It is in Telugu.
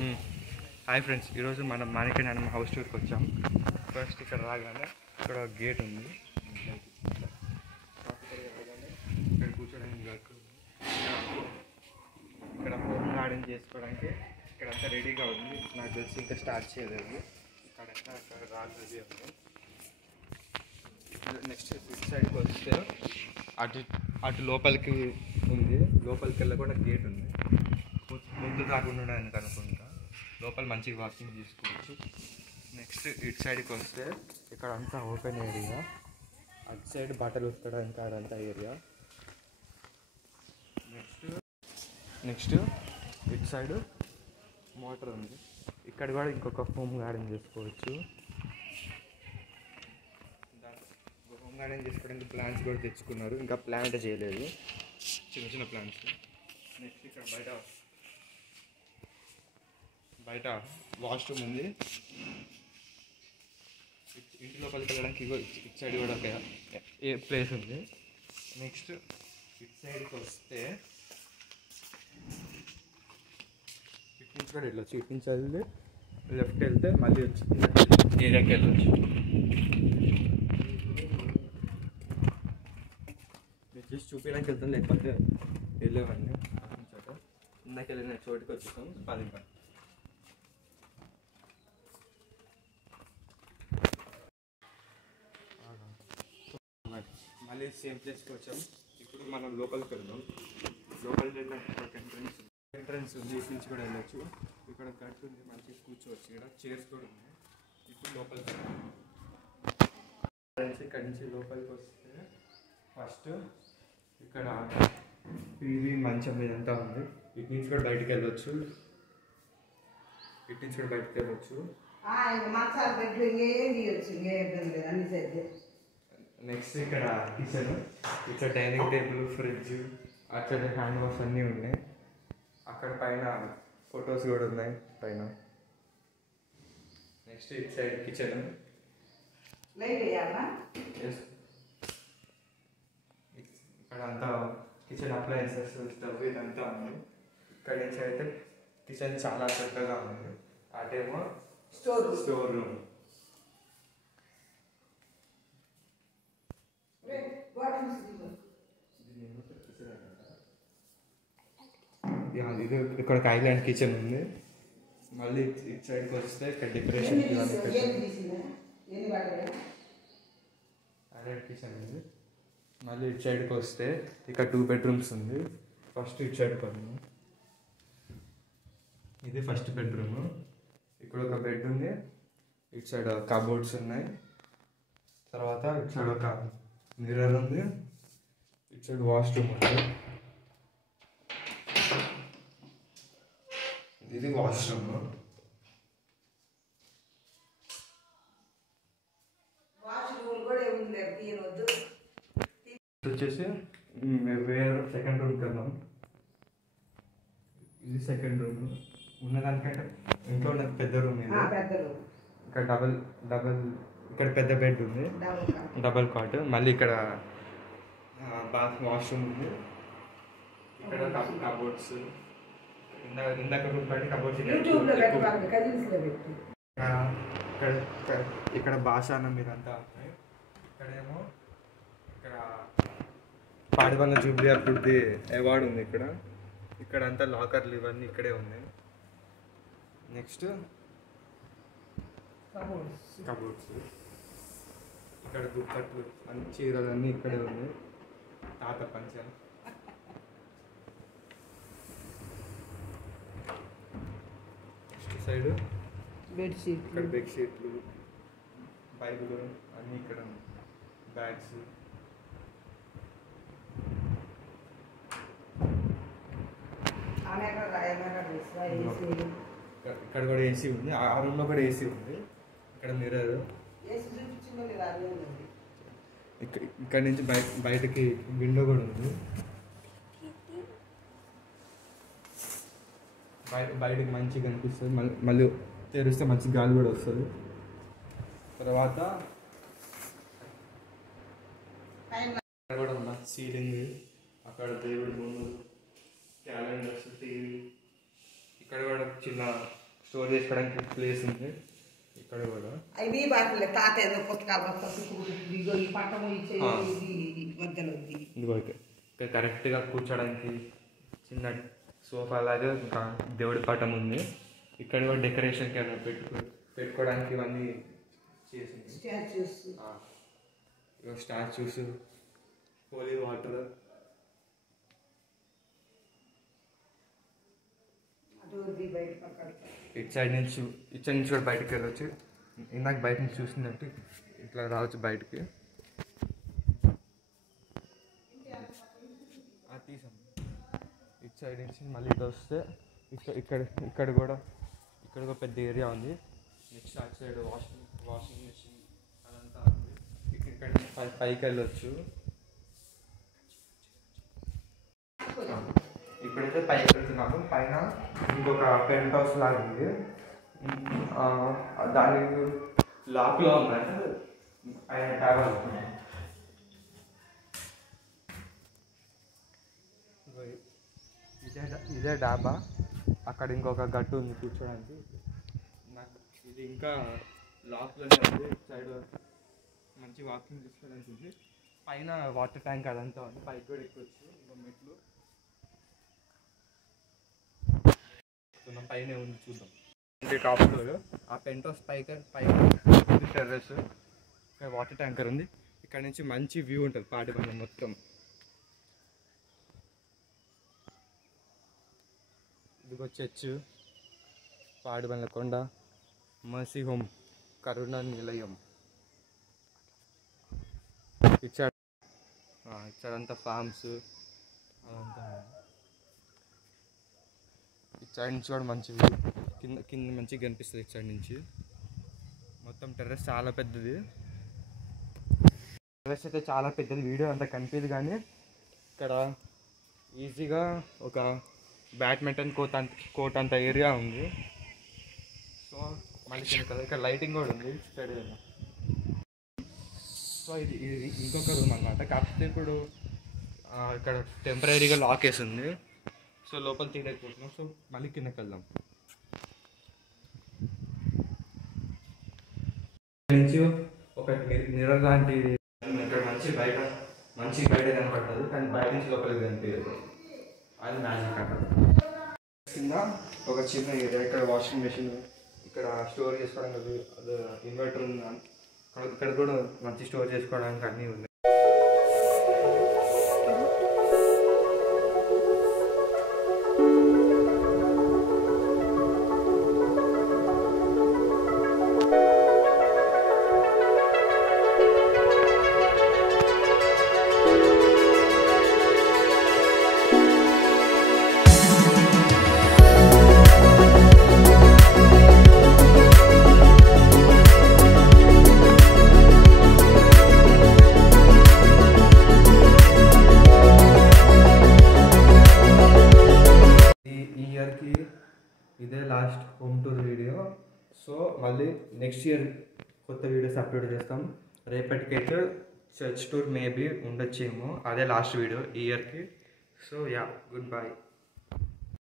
హాయ్ ఫ్రెండ్స్, ఈరోజు మనం మాణిక్యనారాయణ హౌస్ టూర్కి వచ్చాం. ఫస్ట్ ఇక్కడ రాగానే ఇక్కడ ఒక గేట్ ఉంది. ఇక్కడ కూర్చోడానికి వర్క్, ఇక్కడ హోమ్ గార్డెన్ చేసుకోవడానికి ఇక్కడంతా రెడీగా ఉంది. నాకు తెలిసి ఇంకా స్టార్ట్ చేయలేదు. ఇక్కడంతా అక్కడ రాళ్ళు రెడీ ఉంది. నెక్స్ట్ ఇటు సైడ్కి వస్తే అటు లోపలికి ఉంది. లోపలికి వెళ్ళకుండా గేట్ ఉంది. ముందు కాకుండా ఉండడానికి అనుకుంటా. లోపల మంచిగా వాకింగ్ చేసుకోవచ్చు. నెక్స్ట్ ఇటు సైడ్కి వస్తే ఇక్కడ అంతా ఓపెన్ ఏరియా. అటు సైడ్ బట్టలు ఉతకడానికి అదంతా ఏరియా. నెక్స్ట్ ఇటు సైడ్ మోటార్ ఉంది. ఇక్కడ కూడా ఇంకొక హోమ్ గార్డెన్ చేసుకోవచ్చు. హోమ్ గార్డెన్ చేసుకోవడానికి ప్లాంట్స్ కూడా తెచ్చుకున్నారు. ఇంకా ప్లాంట్ చేయలేదు, చిన్న చిన్న ప్లాంట్స్. నెక్స్ట్ ఇక్కడ బయట వాష్రూమ్ ఉంది. ఇంటి లోపలికి వెళ్ళడానికి ఇటు సైడ్ కూడా ఒక ప్లేస్ ఉంది. నెక్స్ట్ ఇటు సైడ్కి వస్తే ఇటు నుంచి కూడా వెళ్ళొచ్చు. ఇటు నుంచి వెళ్ళి లెఫ్ట్ వెళ్తే మళ్ళీ వచ్చి ఏరియాకి వెళ్ళొచ్చు. జస్ట్ చూపించడానికి వెళ్తాం, లేకపోతే వెళ్ళేవన్నీ చోట. ఇందాక వెళ్ళిన చోటుకి వచ్చేసాం. 10 మళ్ళీ సేమ్ ప్లేస్కి వచ్చాం. ఇప్పుడు మనం లోపలికి వెళ్దాం. లోపలికి వెళ్ళడానికి ఎంట్రన్స్ ఉంది. ఇటు నుంచి కూడా వెళ్ళొచ్చు. ఇక్కడ గట్టు ఉంది, మంచిగా కూర్చోవచ్చు. ఇక్కడ చైర్స్ కూడా ఉన్నాయి. ఇప్పుడు లోపలికి వెళ్దాం. ఇక్కడ నుంచి లోపలికి వస్తే ఫస్ట్ ఇక్కడ టీవీ మంచం ఇదంతా ఉంది. ఇటు నుంచి కూడా బయటికి వెళ్ళొచ్చు. నెక్స్ట్ ఇక్కడ కిచెన్, ఇక్కడ డైనింగ్ టేబుల్, ఫ్రిడ్జ్, అక్కడ హ్యాండ్ వాష్ అన్నీ ఉన్నాయి. అక్కడ పైన ఫొటోస్ కూడా ఉన్నాయి పైన. నెక్స్ట్ ఇటు సైడ్ కిచెన్. ఇక్కడ అంతా కిచెన్ అప్లయన్సెస్, స్టవ్ ఇదంతా ఉంది. ఇక్కడ నుంచి అయితే కిచెన్ చాలా చక్కగా ఉంది. అటేమో స్టోర్ రూమ్. ఇది ఇక్కడ ఒక ఐలాండ్ కిచెన్ ఉంది. మళ్ళీ ఇటు సైడ్కి వస్తే ఇక్కడ డెకరేషన్ ఐలాండ్ కిచెన్ ఉంది. మళ్ళీ ఇటు సైడ్కి వస్తే ఇక్కడ 2 బెడ్రూమ్స్ ఉంది. ఫస్ట్ ఇటు సైడ్ పడుతుంది. ఇది ఫస్ట్ బెడ్రూమ్. ఇక్కడ ఒక బెడ్ ఉంది. ఇటు సైడ్ కబోర్డ్స్ ఉన్నాయి. తర్వాత ఇటు సైడ్ ఒక మిర్రర్ ఉంది. ఇటు సైడ్ వాష్రూమ్ ఉంది. ఇది వాష్రూమ్. వచ్చేసి వేరే సెకండ్ రూమ్కి వెళ్దాం. ఇది సెకండ్ రూమ్. ఉన్నదానికంటే ఇంట్లో ఉన్నది పెద్ద రూమ్. ఇక్కడ డబల్ ఇక్కడ పెద్ద బెడ్ ఉంది, డబల్ కాట్. మళ్ళీ ఇక్కడ వాష్రూమ్ ఉంది. ఇక్కడ కబోర్డ్స్. ఇందాక రూమ్ బట్టి కబోర్డ్స్. ఇక్కడ భాషానం మీరంతా ఉన్నాయి. ఇక్కడేమో ఇక్కడ పాడివల్ల జూబ్లీ అప్పుడుది అవార్డు ఉంది. ఇక్కడ అంతా లాకర్లు ఇవన్నీ ఇక్కడే ఉన్నాయి. Next cupboards. ఇక్కడ దుప్పట్లు అన్ని చీరలు అన్నీ ఇక్కడే ఉన్నాయి. తాత పంచ. నెక్స్ట్ సైడ్ బెడ్షీట్, ఇక్కడ బెడ్షీట్లు, బైబుల్ అన్నీ ఇక్కడ ఉన్నాయి. బ్యాగ్స్. ఇక్కడ కూడా ఏసీ ఉంది. ఆ రూమ్లో కూడా ఏసీ ఉంది. ఇక్కడ మిర్రర్. ఇక్కడ నుంచి బయటకి విండో కూడా ఉంది. బయటకి మంచిగా కనిపిస్తుంది. మళ్ళీ తెరిస్తే మంచి గాలి కూడా వస్తుంది. తర్వాత కూడా ఉన్న సీలింగ్, అక్కడ దేవుడి బొమ్మలు, క్యాలెండర్స్, టీవీ. ఇక్కడ కూడా చిన్న స్టోర్ చేసుకోవడానికి ప్లేస్ ఉంది ఇక్కడ కూడా. అవి బాగా తాత ఏదో పుస్తకాలు ఇదిగో ఈ పట్టము మధ్యలో ఇదిగో ఇక్కడ కరెక్ట్గా కూర్చోడానికి చిన్న సోఫా లాగా ఇంకా దేవుడి పటం ఉంది. ఇక్కడ కూడా డెకరేషన్కి ఏమైనా పెట్టుకోవడానికి ఇవన్నీ చేసింది. Statues, Holi water. ఇటు సైడ్ నుంచి కూడా బయటకు వెళ్ళొచ్చు. ఇందాక బయట నుంచి చూసినట్టు ఇట్లా రావచ్చు బయటికి. తీసాం ఇటు సైడ్ నుంచి మళ్ళీ ఇటు వస్తే ఇక్కడ కూడా పెద్ద ఏరియా ఉంది. నెక్స్ట్ అటు సైడ్ వాషింగ్ మెషిన్ అదంతా ఉంది. ఇక్కడ పైకి వెళ్ళొచ్చు. ఇప్పుడైతే పైకి వెళ్తున్నాము. పైన ఇంకొక పెంట్ హౌస్ లాగా ఉంది. దాని లాక్లో ఉందంటే పైన ట్యాబ్ అవుతుంది. ఇదే డాబా. అక్కడ ఇంకొక గట్టు ఉంది కూర్చోడానికి. నాకు ఇది ఇంకా లాక్లోనే ఉంది. సైడ్ మంచి వాకింగ్ తీసుకోవడానికి ఉంది. పైన వాటర్ ట్యాంక్ అదంతా ఉంది. పైకి కూడా ఎక్కొచ్చు. ఇంకో మెట్లు పైన ఉంది, చూద్దాం. Top floor. ఆ పెంట్ హౌస్ పైకి టెర్రస్. ఇక్కడ వాటర్ ట్యాంకర్ ఉంది. ఇక్కడ నుంచి మంచి వ్యూ ఉంటుంది పాటిబండ మొత్తం. ఇదిగో చర్చ్, పాడిబండ్ల కొండ, మర్సీ హోమ్, కరుణ నిలయం. ఇచ్చాడంతా ఫార్మ్స్ అదంతా. ఇటు సైడ్ నుంచి కూడా మంచి వ్యూ. కింద మంచిగా కనిపిస్తుంది. ఇటు సైడ్ నుంచి మొత్తం టెర్రస్ చాలా పెద్దది. టెర్రస్ అయితే చాలా పెద్దది. వీడియో అంతా కనిపించదు కానీ ఇక్కడ ఈజీగా ఒక బ్యాడ్మింటన్ కోర్ట్ అంత ఏరియా ఉంది. సో మళ్ళీ కదా ఇక్కడ లైటింగ్ కూడా ఉంది సైడ్. సో ఇది ఇంకొక రూమ్ అన్నమాట. కాకపోతే ఇప్పుడు ఇక్కడ టెంపరీగా లాక్ వేసి ఉంది. సో లోపల తీయలేకపోతున్నాం. సో మళ్ళీ కిందకి వెళ్దాం. నుంచి ఒక మిర్రర్ లాంటి ఇక్కడ మంచి బయట కనపడుతుంది కానీ బయట నుంచి లోపలికి కనిపించదు. అది మ్యాజిక్ అంటారు. కింద ఒక చిన్న ఏరియా. ఇక్కడ వాషింగ్ మెషిన్, ఇక్కడ స్టోర్ చేసుకోవడానికి అది ఇన్వర్టర్ ఉంది. ఇక్కడ కూడా మంచి స్టోర్ చేసుకోవడానికి అన్నీ ఉన్నాయి. ఇదే last home tour video. So మళ్ళీ నెక్స్ట్ ఇయర్ కొత్త వీడియోస్ అప్లోడ్ చేస్తాం. రేపటికైతే చర్చ్ టూర్ మేబీ ఉండొచ్చేమో. అదే లాస్ట్ వీడియో ఈ ఇయర్కి. So yeah, good bye.